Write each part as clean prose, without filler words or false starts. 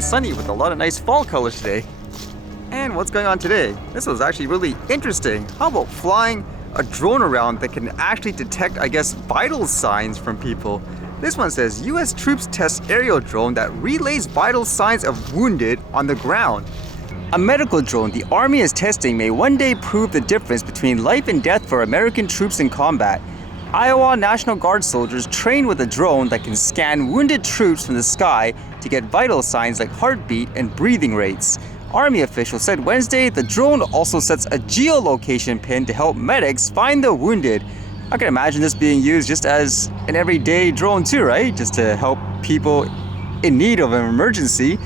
actually sunny with a lot of nice fall colors today. And what's going on today? This was actually really interesting. How about flying a drone around that can actually detect, I guess, vital signs from people? This one says, US troops test aerial drone that relays vital signs of wounded on the ground. A medical drone the Army is testing may one day prove the difference between life and death for American troops in combat. Iowa National Guard soldiers train with a drone that can scan wounded troops from the sky to get vital signs like heartbeat and breathing rates. Army officials said Wednesday the drone also sets a geolocation pin to help medics find the wounded. I can imagine this being used just as an everyday drone too, right? Just to help people in need of an emergency.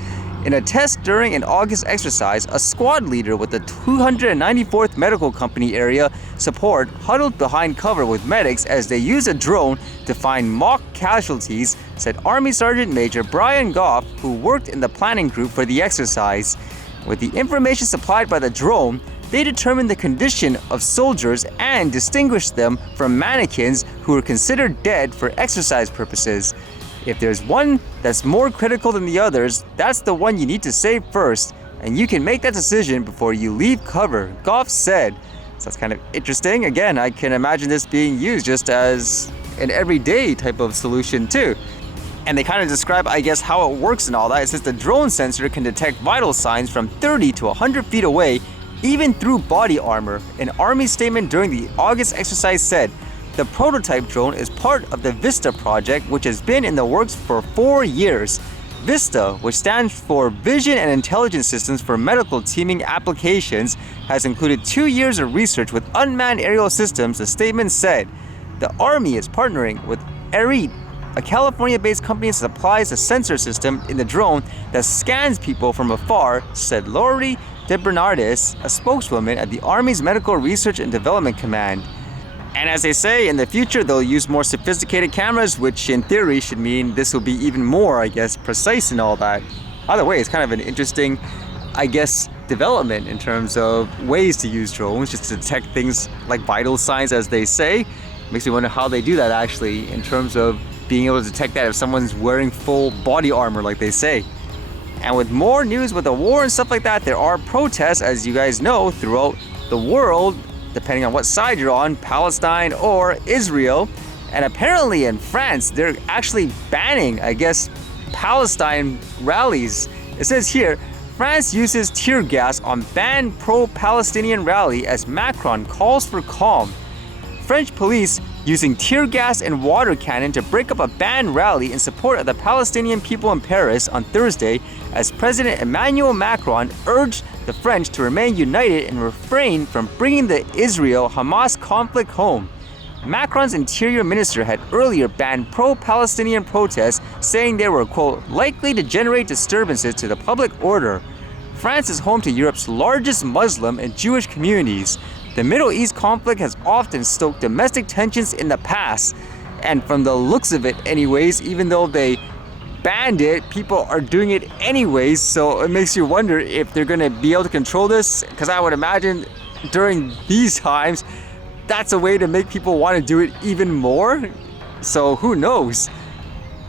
In a test during an August exercise, a squad leader with the 294th Medical Company area support huddled behind cover with medics as they used a drone to find mock casualties, said Army Sergeant Major Brian Goff, who worked in the planning group for the exercise. With the information supplied by the drone, they determined the condition of soldiers and distinguished them from mannequins who were considered dead for exercise purposes. If there's one that's more critical than the others, that's the one you need to save first, and you can make that decision before you leave cover, Goff said. So that's kind of interesting. Again, I can imagine this being used just as an everyday type of solution too. And they kind of describe, I guess, how it works and all that. It says the drone sensor can detect vital signs from 30 to 100 feet away, even through body armor. An Army statement during the August exercise said, the prototype drone is part of the VISTA project, which has been in the works for 4 years. VISTA, which stands for Vision and Intelligence Systems for Medical Teaming Applications, has included 2 years of research with unmanned aerial systems, the statement said. The Army is partnering with ArriveCan, a California-based company that supplies a sensor system in the drone that scans people from afar, said Lori DeBernardis, a spokeswoman at the Army's Medical Research and Development Command. And as they say, in the future, they'll use more sophisticated cameras, which in theory should mean this will be even more, I guess, precise and all that. Either way, it's kind of an interesting, I guess, development in terms of ways to use drones, just to detect things like vital signs, as they say. Makes me wonder how they do that, actually, in terms of being able to detect that if someone's wearing full body armor, like they say. And with more news with the war and stuff like that, there are protests, as you guys know, throughout the world, depending on what side you're on, Palestine or Israel. And apparently in France, they're actually banning, I guess, Palestine rallies. It says here, France uses tear gas on banned pro-Palestinian rally as Macron calls for calm. French police using tear gas and water cannon to break up a banned rally in support of the Palestinian people in Paris on Thursday as President Emmanuel Macron urged the French to remain united and refrain from bringing the Israel-Hamas conflict home. Macron's interior minister had earlier banned pro-Palestinian protests, saying they were, quote, likely to generate disturbances to the public order. France is home to Europe's largest Muslim and Jewish communities. The Middle East conflict has often stoked domestic tensions in the past, and from the looks of it anyways, even though they banned it, people are doing it anyways, so it makes you wonder if they're going to be able to control this, because I would imagine during these times, that's a way to make people want to do it even more, so who knows?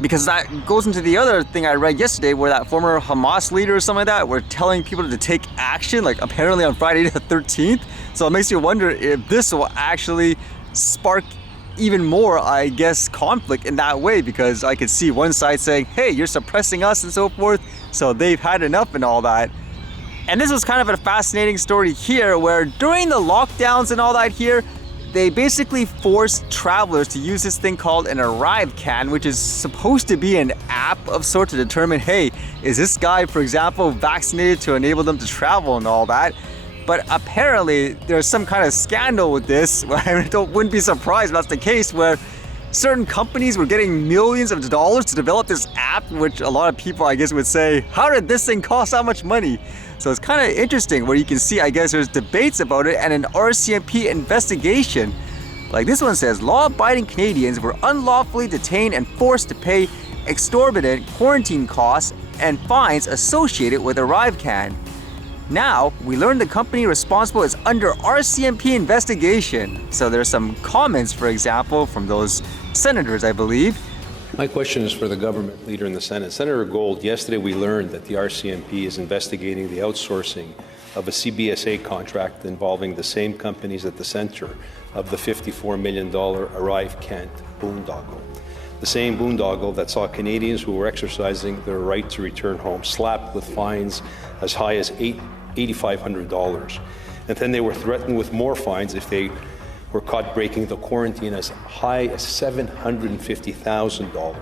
Because that goes into the other thing I read yesterday where that former Hamas leader or something like that were telling people to take action, like apparently on Friday the 13th. So it makes you wonder if this will actually spark even more, I guess, conflict in that way, because I could see one side saying, hey, you're suppressing us and so forth, so they've had enough and all that. And this was kind of a fascinating story here where during the lockdowns and all that here, they basically forced travelers to use this thing called an ArriveCan, which is supposed to be an app of sort to determine, hey, is this guy, for example, vaccinated to enable them to travel and all that. But apparently there's some kind of scandal with this. I wouldn't be surprised if that's the case, where certain companies were getting millions of dollars to develop this app, which a lot of people, I guess, would say, how did this thing cost that much money? So it's kind of interesting where you can see, I guess, there's debates about it and an RCMP investigation. Like this one says, law-abiding Canadians were unlawfully detained and forced to pay exorbitant quarantine costs and fines associated with ArriveCan. Now, we learned the company responsible is under RCMP investigation. So there's some comments, for example, from those senators, I believe. My question is for the government leader in the Senate. Senator Gold, yesterday we learned that the RCMP is investigating the outsourcing of a CBSA contract involving the same companies at the center of the $54 million ArriveCan boondoggle. The same boondoggle that saw Canadians who were exercising their right to return home slapped with fines as high as $8,500. And then they were threatened with more fines if they were caught breaking the quarantine as high as $750,000.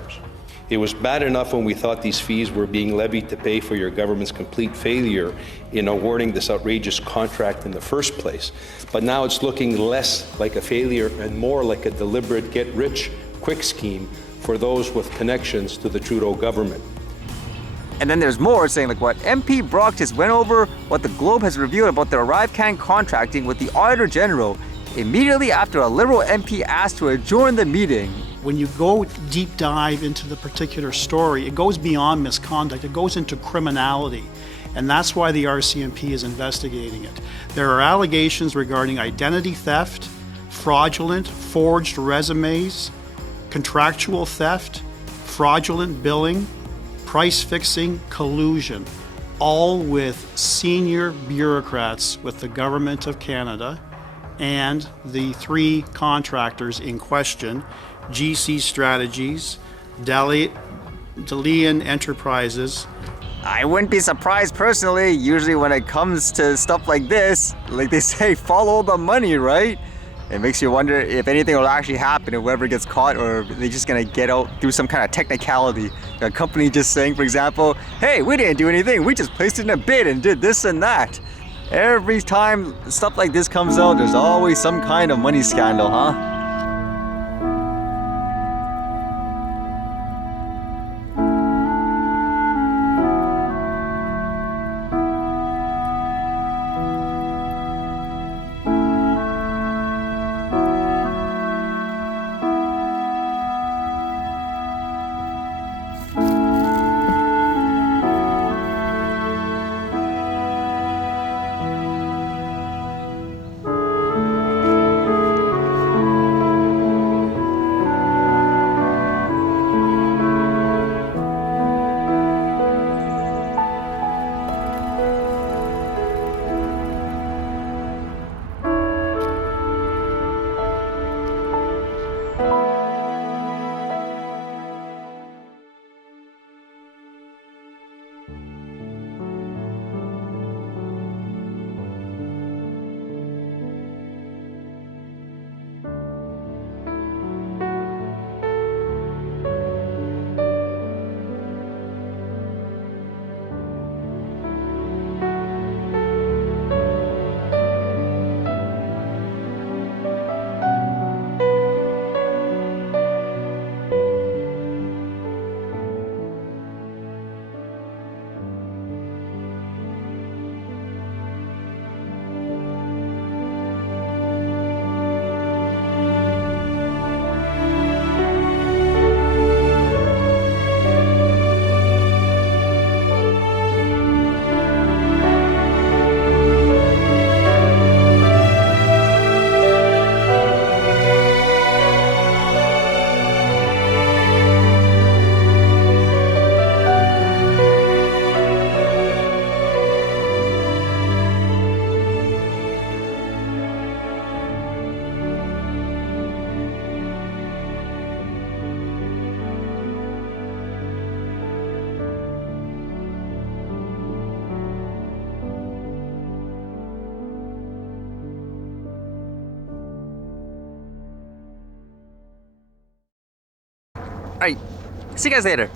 It was bad enough when we thought these fees were being levied to pay for your government's complete failure in awarding this outrageous contract in the first place. But now it's looking less like a failure and more like a deliberate get-rich-quick scheme for those with connections to the Trudeau government. And then there's more saying like what MP Brock just went over what the Globe has revealed about the ArriveCan contracting with the Auditor General immediately after a Liberal MP asked to adjourn the meeting. When you go deep dive into the particular story, it goes beyond misconduct, it goes into criminality. And that's why the RCMP is investigating it. There are allegations regarding identity theft, fraudulent, forged resumes, contractual theft, fraudulent billing, price fixing, collusion, all with senior bureaucrats with the Government of Canada and the three contractors in question, GC Strategies, Dalian Enterprises. I wouldn't be surprised personally. Usually when it comes to stuff like this, like they say, follow the money, right? It makes you wonder if anything will actually happen if whoever gets caught, or if they're just gonna get out through some kind of technicality. A company just saying, for example, hey, we didn't do anything, we just placed it in a bid and did this and that. Every time stuff like this comes out, there's always some kind of money scandal, huh? Alright, see you guys later.